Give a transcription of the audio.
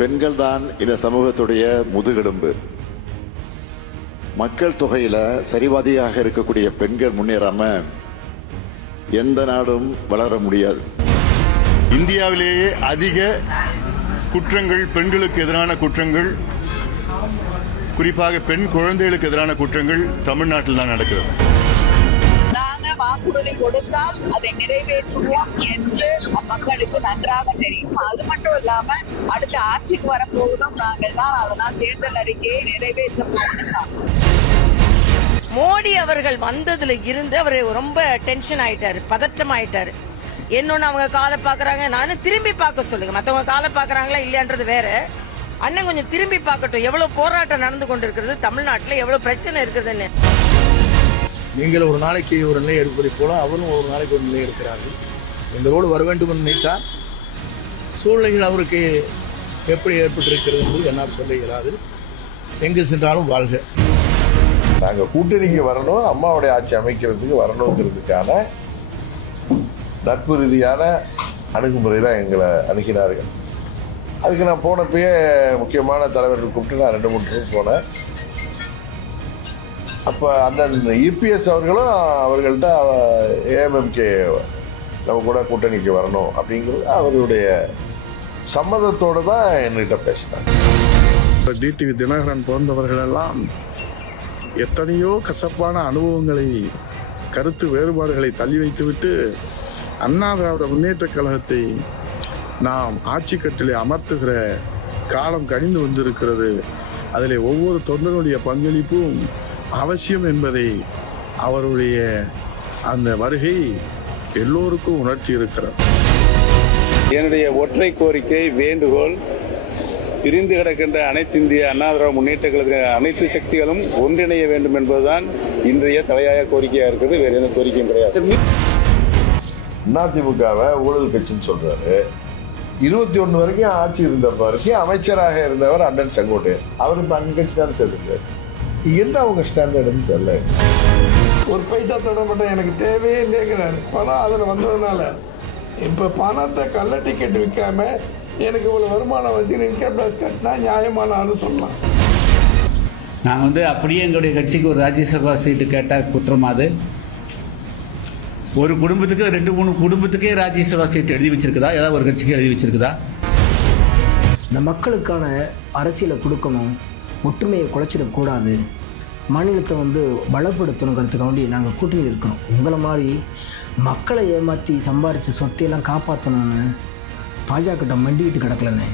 பெண்கள் தான் இந்த சமூகத்துடைய முதுகெலும்பு. மக்கள் தொகையில சரிவாதியாக இருக்கக்கூடிய பெண்கள் முன்னேறாம எந்த நாடும் வளர முடியாது. இந்தியாவிலேயே அதிக குற்றங்கள், பெண்களுக்கு எதிரான குற்றங்கள், குறிப்பாக பெண் குழந்தைகளுக்கு எதிரான குற்றங்கள் தமிழ்நாட்டில் தான் நடக்கிறது. வாக்குறுதி கொடுத்தால் அதை நிறைவேற்றுவோம் என்று மக்களுக்கு நன்றாக தெரியும். அது மட்டும் இல்லாம அடுத்த ஆட்சிக்கு வரப்போவதும் நாங்கள் தான். அதனால் தேர்தல் அறிக்கையை நிறைவேற்ற போவதும் நாங்கள். மோடி அவர்கள் வந்ததுல இருந்து அவர் ரொம்ப டென்ஷன் ஆயிட்டாரு, பதற்றம் ஆயிட்டாரு. என்னொன்னு அவங்க காலை பாக்குறாங்க, நானும் திரும்பி பார்க்க சொல்லுங்க. மத்தவங்க காலை பாக்குறாங்களா இல்லையான்றது வேற. அண்ணன் கொஞ்சம் திரும்பி பார்க்கட்டும், எவ்வளவு போராட்டம் நடந்து கொண்டு இருக்கிறது தமிழ்நாட்டுல, எவ்வளவு பிரச்சனை இருக்குதுன்னு. நீங்கள் ஒரு நாளைக்கு ஒரு நிலை எடுப்பதை போல அவரும் ஒரு நாளைக்கு ஒரு நிலை எடுக்கிறார்கள். எங்களோடு வர வேண்டும் என்று நினைத்தால் சூழ்நிலைகள் அவருக்கு எப்படி ஏற்பட்டிருக்கிறது என்று என்னால் சொல்ல இயலாது. எங்கு சென்றாலும் வாழ்க. நாங்கள் கூட்டணிக்கு வரணும், அம்மாவுடைய ஆட்சி அமைக்கிறதுக்கு வரணுங்கிறதுக்கான நட்பு ரீதியான அணுகுமுறை தான் எங்களை அணுகினார்கள். அதுக்கு நான் போனப்பயே முக்கியமான தலைவர்கள் கூப்பிட்டு நான் 2-3 போனேன். அப்போ அண்ணன் இபிஎஸ் அவர்களும் அவர்கள்ட்ட ஏஎம்எம்கே நம்ம கூட கூட்டணிக்கு வரணும் அப்படிங்கிறது அவருடைய சம்மதத்தோடு தான் என்கிட்ட பேசினாங்க. டிடிவி தினகரன் போன்றவர்களெல்லாம் எத்தனையோ கசப்பான அனுபவங்களை, கருத்து வேறுபாடுகளை தள்ளி வைத்துவிட்டு அண்ணா திராவிட முன்னேற்ற கழகத்தை நாம் ஆட்சி கட்டிலே அமர்த்துகிற காலம் கனிந்து வந்திருக்கிறது. அதில் ஒவ்வொரு தொண்டனுடைய பங்களிப்பும் அவசியம் என்பதை அவருடைய அந்த வருகை எல்லோருக்கும் உணர்த்தி இருக்கிறார். என்னுடைய ஒற்றை கோரிக்கை, வேண்டுகோள், பிரிந்து கிடக்கின்ற அனைத்து இந்திய அண்ணா திராவிட முன்னேற்ற கழக அனைத்து சக்திகளும் ஒன்றிணைய வேண்டும் என்பதுதான் இன்றைய தலையாய கோரிக்கையாக இருக்குது. வேறு எந்த கோரிக்கையும் கிடையாது. அதிமுகவை ஊழல் கட்சின்னு சொல்றாரு. 21 வரைக்கும் ஆட்சி இருந்தப்ப வரைக்கும் அமைச்சராக இருந்தவர் அண்ணன் செங்கோட்டையன். அவர் இப்போ அங்கே கட்சி தான் சொல்லிருக்காரு. என்ன அவங்க ஸ்டாண்டர்டுன்னு தெரியல. ஒரு பைசா தொடரப்பட்ட எனக்கு தேவையே இல்லைங்கிறாரு. பணம் அதில் வந்ததுனால இப்போ பணத்தை கள்ள டிக்கெட் விற்காம எனக்கு இவ்வளோ வருமானம் வந்து இன்கம் டேக்ஸ் கட்டினா நியாயமான ஆளு சொல்லலாம். நாங்கள் அப்படியே எங்களுடைய கட்சிக்கு ஒரு ராஜ்யசபா சீட்டு கேட்டால் குற்றமாது. ஒரு குடும்பத்துக்கு 2-3 குடும்பத்துக்கே ராஜ்யசபா சீட்டு எழுதி வச்சிருக்குதா? ஏதாவது ஒரு கட்சிக்கு எழுதி வச்சிருக்குதா? இந்த மக்களுக்கான அரசியலை கொடுக்கணும், ஒற்றுமையை குலைச்சிடக்கூடாது, மாநிலத்தை பலப்படுத்தணுங்கிறதுக்காண்டி நாங்கள் கூட்டணி இருக்கிறோம். உங்களை மாதிரி மக்களை ஏமாற்றி சம்பாரித்த சொத்தையெல்லாம் காப்பாற்றணும்னு பாஜக கிட்ட மண்டிக்கிட்டு கிடக்கலண்ணே.